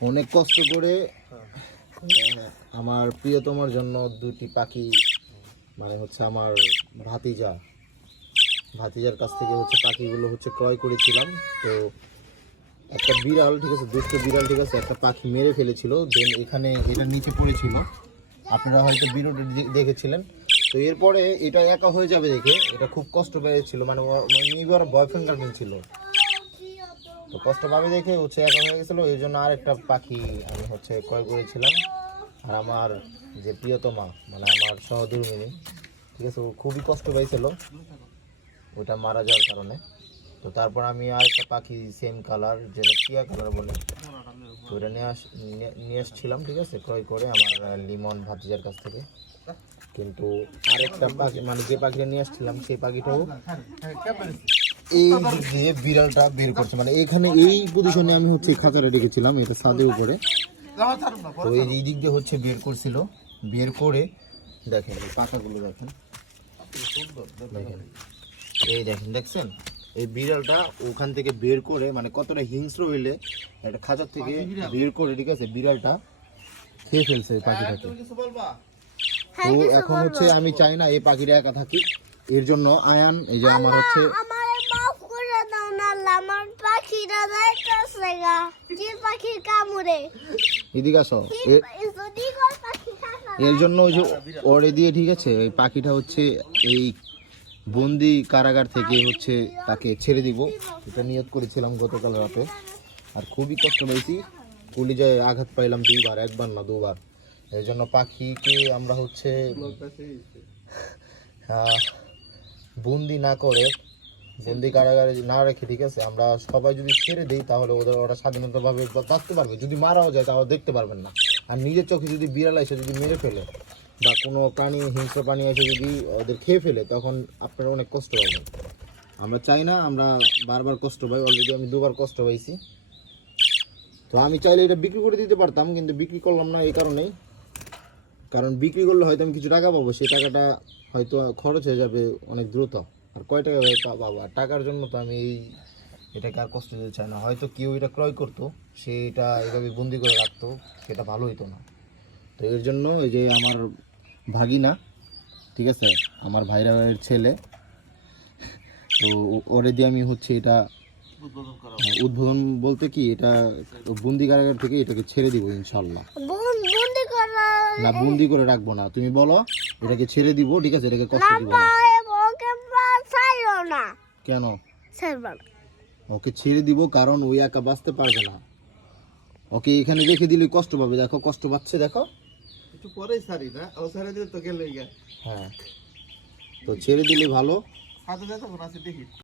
অনেক কষ্ট করে আহ, আমার প্রিয়তমার জন্য দুটি পাখি মানে হচ্ছে আমার ভাতিজা ভাতিজার কাছ থেকে হচ্ছে পাখিগুলো হচ্ছে ক্রয় করেছিলাম। তো একটা বিড়াল ঠিক আছে দুষ্ট বিড়াল ঠিক আছে একটা পাখি মেরে ফেলেছিল দেন এখানে এটা নিচে পড়েছিল। আপনারা হয়তো দে- দেখেছিলেন। তো এরপরে এটা একা হয়ে যাবে দেখে এটা খুব কষ্ট পেয়েছিল মানে মেয়েবার বয়ফ্রেন্ড গার্লফ্রেন্ড ছিল তো কষ্ট পাবে দেখে হচ্ছে একা হয়ে গেছিল, এই জন্য আরেকটা পাখি আমি হচ্ছে ক্রয় করেছিলাম। আর আমার যে প্রিয়তমা মানে আমার সহধর্মিনী, ঠিক আছে, ও খুবই কষ্ট পেয়েছিল ওটা মারা যাওয়ার কারণে। তো তারপর আমি আরেকটা পাখি সেম কালার যেটা টিয়া কালার বলে, তো ওটা নিয়ে আস, নিয়ে এসেছিলাম ঠিক আছে, ক্রয় করে আমার লিমন ভাতিজার কাছ থেকে। কিন্তু আরেকটা পাখি মানে যে পাখিটা নিয়ে আসছিলাম, সেই পাখিটাও এই দিয়ে বিড়ালটা বের করছে মানে এখানে এই পজিশনে আমি হচ্ছে এই খাঁচাটা রেখেছিলাম এটা ছাদের উপরে। তো এই এই দিক দিয়ে হচ্ছে বের করছিল বের করে দেখেন এই পাতাগুলো দেখেন। দেখেন। এই দেখেন দেখছেন? এই বিড়ালটা ওখান থেকে বের করে মানে কতটা হিংস্র হইলে একটা খাঁচার থেকে বের করে ঠিক আছে? বিড়ালটা খেয়ে ফেলছে এই পাখিটাকে। তো এখন হচ্ছে আমি চাই না এই পাখিটা একা থাকি এর জন্য আয়ান এই যে আমার হচ্ছে আমার মাফ করে দাও না আল্লাহ আমার যাইতেছে গা। কি পাখি কামড়ে। এদিকে আসো। এর জন্য ওই যে ওরে দিয়ে ঠিক আছে এই পাখিটা হচ্ছে এই বন্দি কারাগার থেকে হচ্ছে তাকে ছেড়ে দিব। এটা নিয়ত করেছিলাম গতকাল রাতে। আর খুবই কষ্ট পেয়েছি। কলিজায় আঘাত পাইলাম দুইবার একবার না দুবার। এর জন্য পাখিকে আমরা হচ্ছে বন্দি না করে বন্দি কারাগারে না রেখে, ঠিক আছে? আমরা সবাই যদি ছেড়ে দিই, তাহলে ওদের ওরা স্বাধীনতাভাবে বাঁচতে পারবে। যদি মারাও যায়, তাহলে দেখতে পারবেন না। আর নিজের চোখে যদি বিড়াল এসে যদি মেরে ফেলে, বা কোনো প্রাণী, হিংস্র প্রাণী এসে যদি ওদের খেয়ে ফেলে, তখন আপনারা অনেক কষ্ট পাবেন। আমরা চাই না, আমরা বারবার কষ্ট পাই অলরেডি আমি দুবার কষ্ট পাইছি। তো আমি চাইলে এটা বিক্রি করে দিতে পারতাম, কিন্তু বিক্রি করলাম না এই কারণেই। কারণ বিক্রি করলে হয়তো আমি কিছু টাকা পাবো, সেই টাকাটা হয়তো খরচ হয়ে যাবে অনেক দ্রুত। আর কয় টাকা ভাই পাবো টাকার জন্য তো আমি এই এটাকে আর কষ্ট দিতে চাই না। হয়তো কেউ এটা ক্রয় করতো সে এটা এভাবে বন্দি করে রাখতো সেটা ভালো হইতো না। তো এর জন্য এই যে আমার ভাগিনা ঠিক আছে আমার ভাইরার ছেলে তো ওরে দিয়ে আমি হচ্ছে এটা উদ্বোধন বলতে কি এটা বন্দি কারাগার থেকে এটাকে ছেড়ে দিব ইনশাল্লাহ না বন্দি করে রাখব না। তুমি বলো এটাকে ছেড়ে দিব ঠিক আছে এটাকে কষ্ট দিব না পায়ে ওকে বাঁচাইও না কেন? স্যার না ওকে ছেড়ে দিব কারণ ওই একা বাঁচতে পারবে না। ওকে এখানে রেখে দিলে কষ্ট পাবে। দেখো কষ্ট পাচ্ছে দেখো। একটু পরেই সারি না ও সারি দিলে তো গেলে। গা হ্যাঁ। তো ছেড়ে দিলে ভালো। হাতে দেখো কোন আছে দেখি।